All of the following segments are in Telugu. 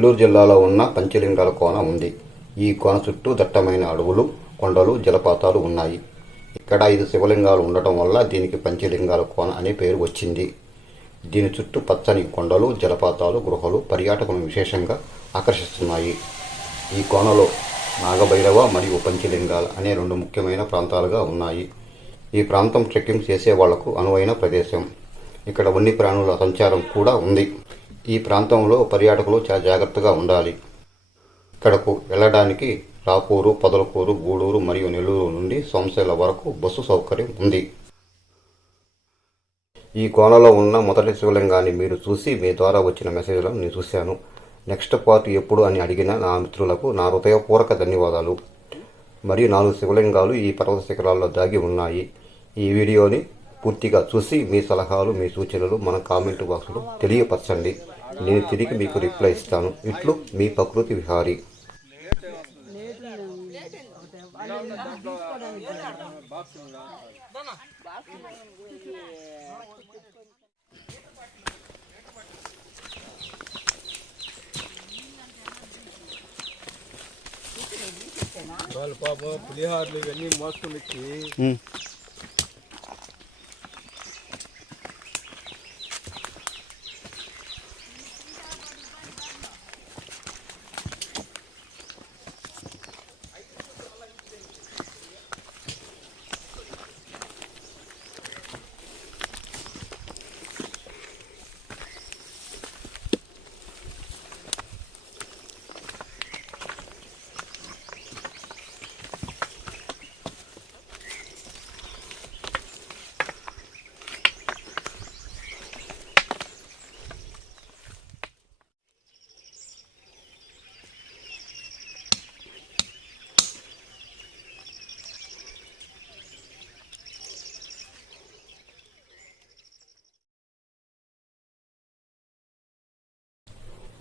నెల్లూరు జిల్లాలో ఉన్న పంచలింగాల కోన ఉంది. ఈ కోన చుట్టూ దట్టమైన అడవులు, కొండలు, జలపాతాలు ఉన్నాయి. ఇక్కడ 5 శివలింగాలు ఉండటం వల్ల దీనికి పంచలింగాల కోన అనే పేరు వచ్చింది. దీని చుట్టూ పచ్చని కొండలు, జలపాతాలు, గృహలు పర్యాటకులను విశేషంగా ఆకర్షిస్తున్నాయి. ఈ కోనలో నాగభైరవ మరియు పంచలింగాల అనే 2 ముఖ్యమైన ప్రాంతాలుగా ఉన్నాయి. ఈ ప్రాంతం ట్రెక్కింగ్ చేసే వాళ్లకు అనువైన ప్రదేశం. ఇక్కడ వన్య ప్రాణుల సంచారం కూడా ఉంది. ఈ ప్రాంతంలో పర్యాటకులు చాలా జాగ్రత్తగా ఉండాలి. ఇక్కడకు వెళ్ళడానికి రాపూరు, పొదలకూరు, గూడూరు మరియు నెల్లూరు నుండి సోమశిల వరకు బస్సు సౌకర్యం ఉంది. ఈ కోనలో ఉన్న మొదటి శివలింగాన్ని మీరు చూసి మీ ద్వారా వచ్చిన మెసేజ్లను నేను చూశాను. నెక్స్ట్ పార్ట్ ఎప్పుడు అని అడిగిన నా మిత్రులకు నా హృదయపూర్వక ధన్యవాదాలు. మరియు 4 శివలింగాలు ఈ పర్వత శిఖరాల్లో దాగి ఉన్నాయి. ఈ వీడియోని పూర్తిగా చూసి మీ సలహాలు, మీ సూచనలు మన కామెంట్ బాక్స్లో తెలియపరచండి. నేను తిరిగి మీకు రిప్లై ఇస్తాను. ఇట్లు మీ ప్రకృతి విహారీ. వాళ్ళు పాపం పులిహార్లు ఇవన్నీ మోసుకొని వచ్చి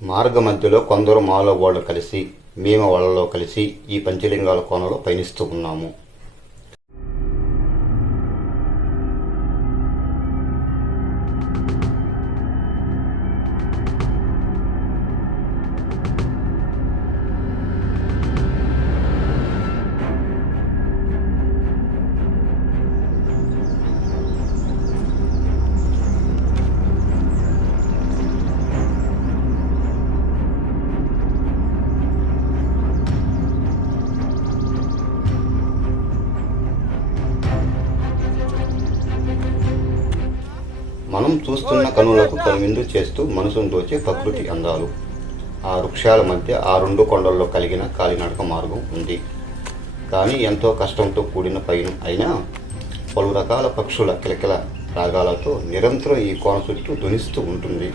మార్గ మధ్యలో కొందరు మాలో వాళ్ళు కలిసి, మేము వాళ్ళలో కలిసి ఈ పంచలింగాల కోనలో పయనిస్తూ ఉన్నాము. మనం చూస్తున్న కనులకు కనువిందు చేస్తూ మనసును దోచే ప్రకృతి అందాలు. ఆ వృక్షాల మధ్య ఆ 2 కొండల్లో కలిగిన కాలినడక మార్గం ఉంది. కానీ ఎంతో కష్టంతో కూడిన పయనం అయినా పలు రకాల పక్షుల కిలకిల రాగాలతో నిరంతరం ఈ కోన చుట్టూ ధ్వనిస్తూ ఉంటుంది.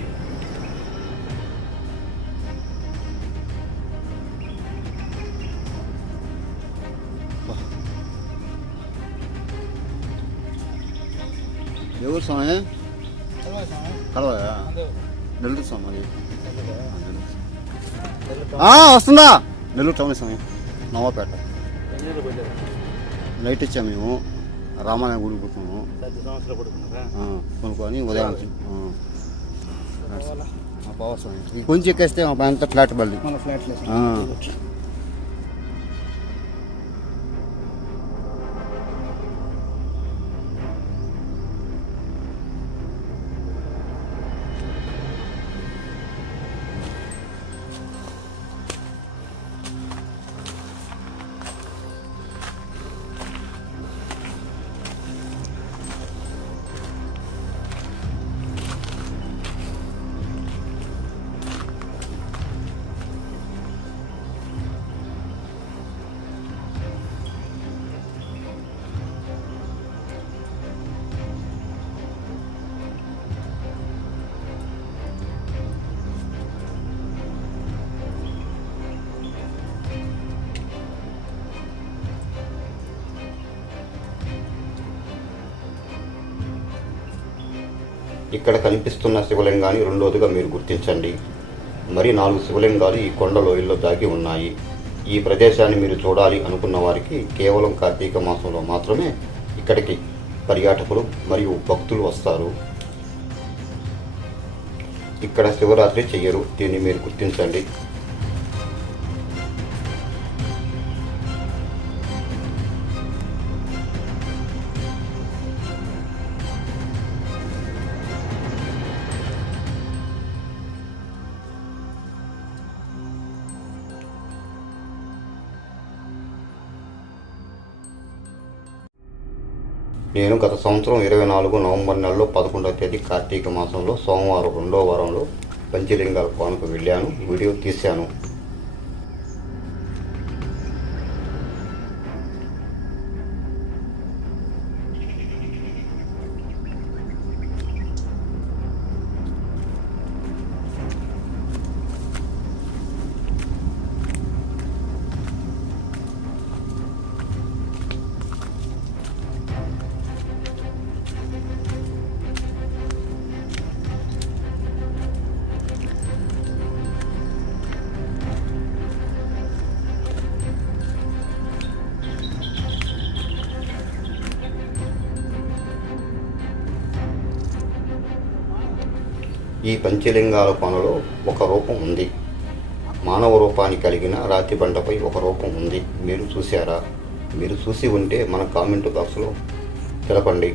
ఎవరు స్వామి? కలవయా? నెల్లూరు స్వామి. వస్తుందా? నెల్లూరు టౌన్ స్వామి, నవాపేట. నైట్ ఇచ్చాము మేము, రామాలయం గుడి పుట్టినాము కొనుక్కొని ఉదయం పవర్ స్వామి కొంచెం ఎక్కేస్తే అంతా ఫ్లాట్ బల్లి. ఇక్కడ కనిపిస్తున్న శివలింగాన్ని రెండోదిగా మీరు గుర్తించండి. మరి 4 శివలింగాలు ఈ కొండ లోయల్లో దాగి ఉన్నాయి. ఈ ప్రదేశాన్ని మీరు చూడాలి అనుకున్న వారికి కేవలం కార్తీక మాసంలో మాత్రమే ఇక్కడికి పర్యాటకులు మరియు భక్తులు వస్తారు. ఇక్కడ శివరాత్రి చెయ్యరు, దీన్ని మీరు గుర్తించండి. నేను గత సంవత్సరం 24 నవంబర్ నెలలో 11వ తేదీ కార్తీక మాసంలో సోమవారం 2వ వారంలో పంచలింగాల కోనకు వెళ్ళాను, వీడియో తీశాను. ఈ పంచలింగాల కోనలో ఒక రూపం ఉంది. మానవ రూపాన్ని కలిగిన రాతి బండపై ఒక రూపం ఉంది. మీరు చూశారా? మీరు చూసి ఉంటే మన కామెంట్ బాక్స్లో తెలపండి.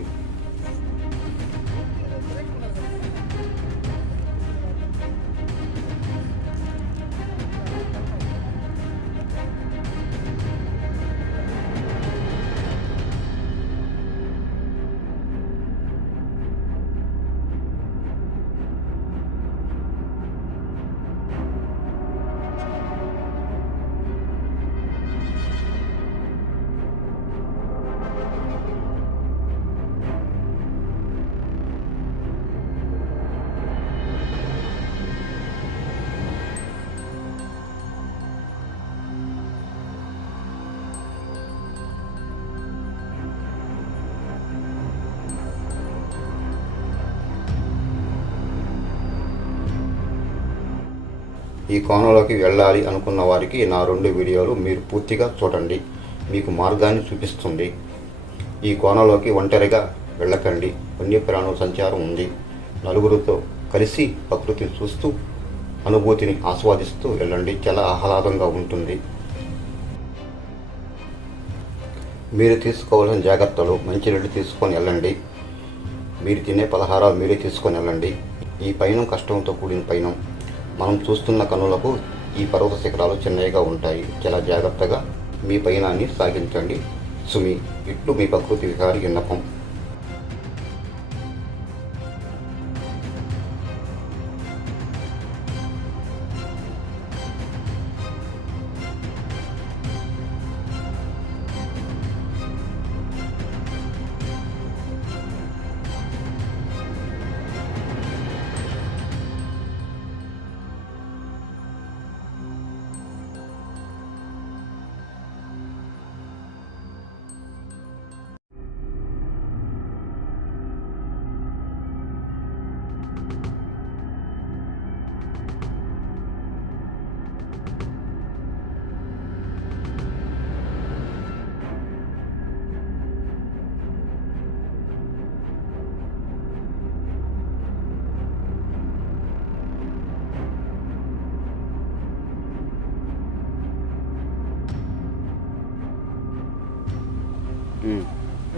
ఈ కోనలోకి వెళ్ళాలి అనుకున్న వారికి నా 2 వీడియోలు మీరు పూర్తిగా చూడండి, మీకు మార్గాన్ని చూపిస్తుంది. ఈ కోనలోకి ఒంటరిగా వెళ్ళకండి, వన్యప్రాణుల సంచారం ఉంది. నలుగురితో కలిసి ప్రకృతిని చూస్తూ అనుభూతిని ఆస్వాదిస్తూ వెళ్ళండి, చాలా ఆహ్లాదంగా ఉంటుంది. మీరు తీసుకోవాల్సిన జాగ్రత్తలు: మంచినీళ్ళు తీసుకొని వెళ్ళండి, మీరు తినే పలహారాలు మీరే తీసుకొని వెళ్ళండి. ఈ పయనం కష్టంతో కూడిన పయనం. మనం చూస్తున్న కనులకు ఈ పర్వత శిఖరాలు చిన్నవిగా ఉంటాయి. చాలా జాగ్రత్తగా మీ పయనాన్ని సాగించండి. సుమి. ఇట్లు మీ ప్రకృతి విహారి విన్నపం.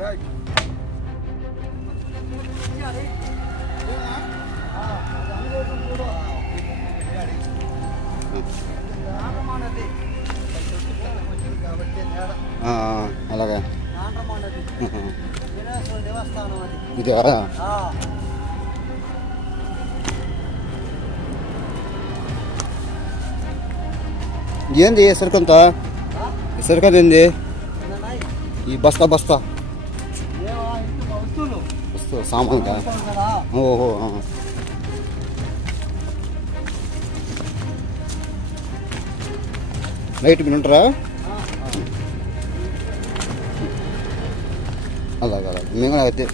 Right. అలాగే ఇది ఏంది సరుకంతా? సరుకంత ఏంది? ఈ బస్తా వస్తువు సామాన్గా. ఓహో. నైట్ మీరు ఉంటారా? అలాగే మేము కూడా అయితే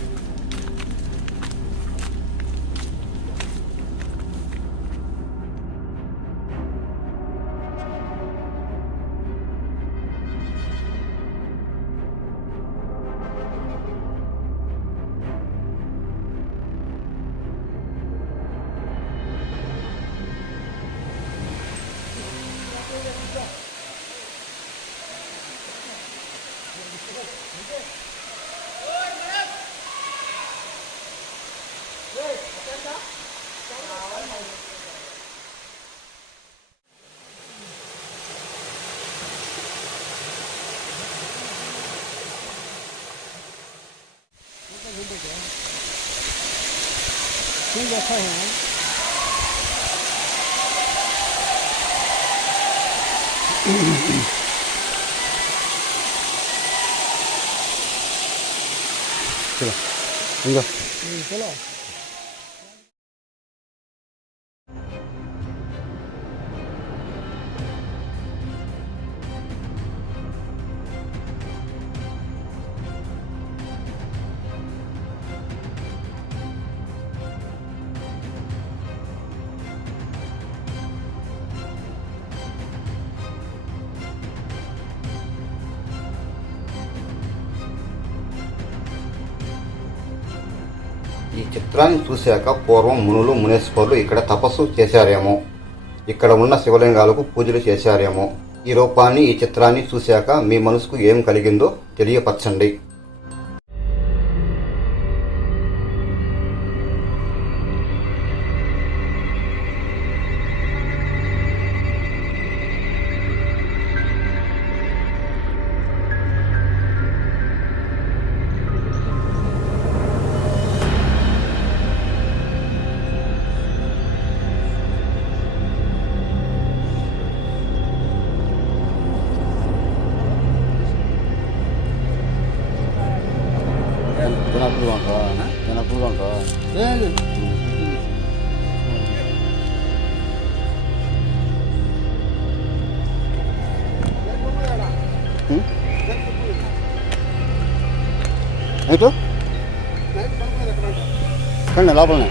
ठीक अच्छा है चलो इंगो चलो ఈ చిత్రాన్ని చూశాక పూర్వం మునులు మునేశ్వరులు ఇక్కడ తపస్సు చేశారేమో, ఇక్కడ ఉన్న శివలింగాలకు పూజలు చేశారేమో. ఈ రూపాన్ని, ఈ చిత్రాన్ని చూశాక మీ మనసుకు ఏం కలిగిందో తెలియపరచండి. ఎటు కండి లోపలనే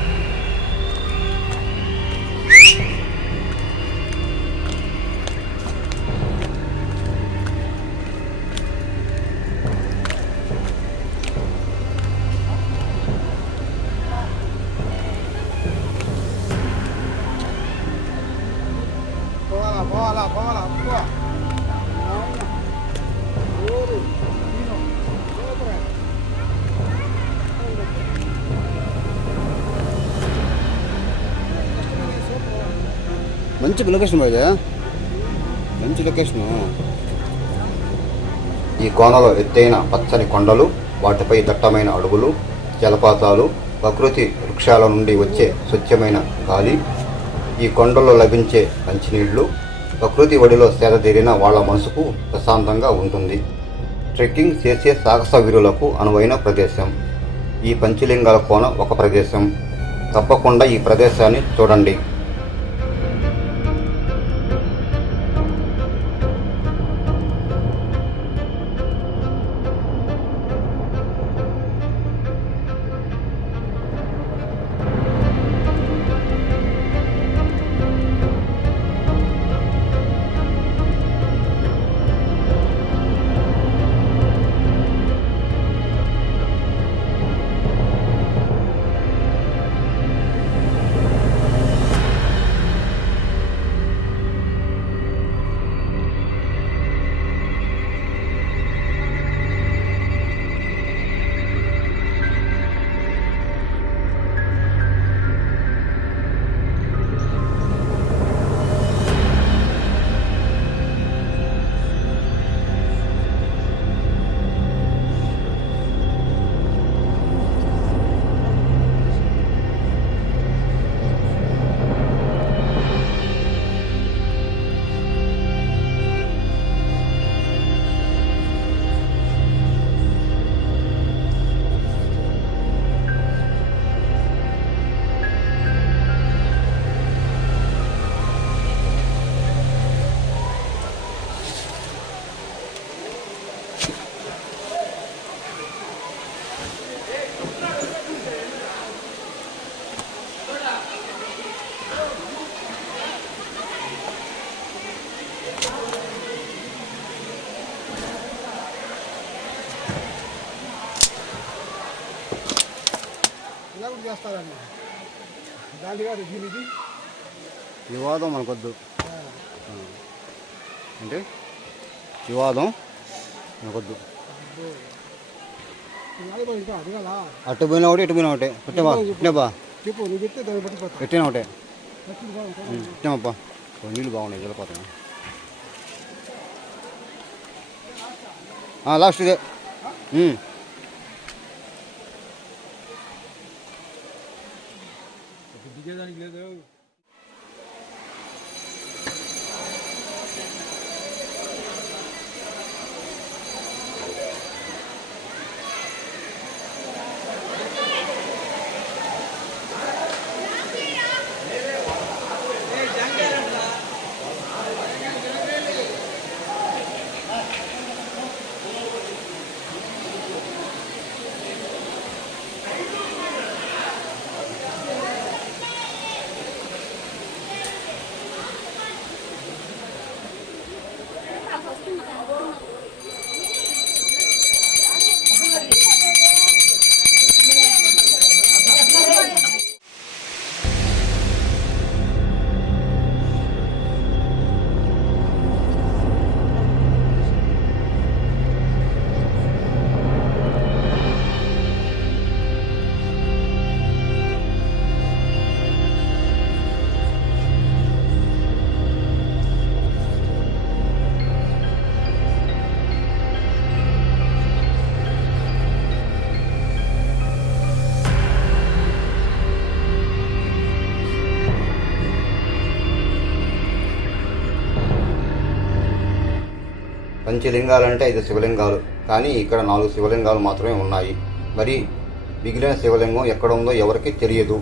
మంచి లొకేషన్ బాగా, మంచి లొకేషను. ఈ కోనలో ఎత్తైన పచ్చని కొండలు, వాటిపై దట్టమైన అడవులు, జలపాతాలు, ప్రకృతి వృక్షాల నుండి వచ్చే స్వచ్ఛమైన గాలి, ఈ కొండల్లో లభించే మంచినీళ్లు, ప్రకృతి ఒడిలో సేదతీరిన వాళ్ళ మనసుకు ప్రశాంతంగా ఉంటుంది. ట్రెక్కింగ్ చేసే సాహస వీరులకు అనువైన ప్రదేశం. ఈ పంచలింగాల కోన ఒక ప్రదేశం. తప్పకుండా ఈ ప్రదేశాన్ని చూడండి. చేస్తారండి గాంధీ గారు దీనికి వివాదం మనకొద్దు. అంటే వివాదం మనకొద్దు. అటు పోయినా ఒకటి, ఇటు పోయినా ఒకటి. పెట్టేబా పెట్టినాబా చెప్పు, నువ్వు చెప్తే దాన్ని బట్టి పెట్టినా ఒకటే. పెట్టామబ్బా, నీళ్ళు బాగున్నాయి, జలపాతం. లాస్ట్ ఇదే. దిగేదానికి లేదు. పంచలింగాలంటే 5 శివలింగాలు, కానీ ఇక్కడ 4 శివలింగాలు మాత్రమే ఉన్నాయి. మరి మిగిలిన శివలింగం ఎక్కడ ఉందో ఎవరికీ తెలియదు.